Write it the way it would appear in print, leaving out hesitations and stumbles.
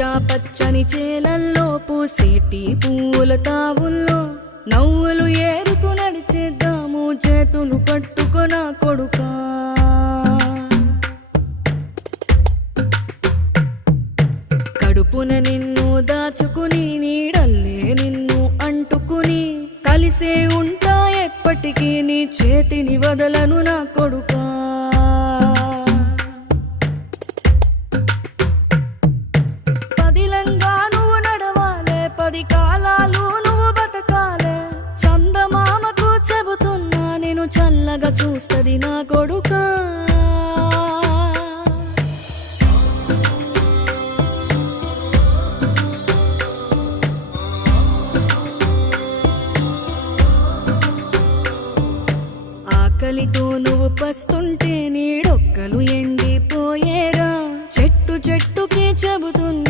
పచ్చా పచ్చని చేలల్లో పూసేటి పూల తావుల్లో నవ్వులు ఏరుతూ నడిచేద్దాము చేతులు పట్టుకొన కొడుకా. కడుపున నిన్ను దాచుకుని నీడల్లే నిన్ను అంటుకుని కలిసే ఉంటా ఎప్పటికీ నీ చేతిని వదలను నా కొడుకా. పదిలంగా నువ్వు నడవాలే, 10 కాలాలు నువ్వు బతకాలే. చందమామకు చెబుతున్నా నేను చల్లగా చూస్తది నా కొడుకా. ఆకలితో నువ్వు పస్తుంటే నీడొక్కలు ఎండిపోయేరా. చెట్టు చెట్టుకి చెబుతున్నా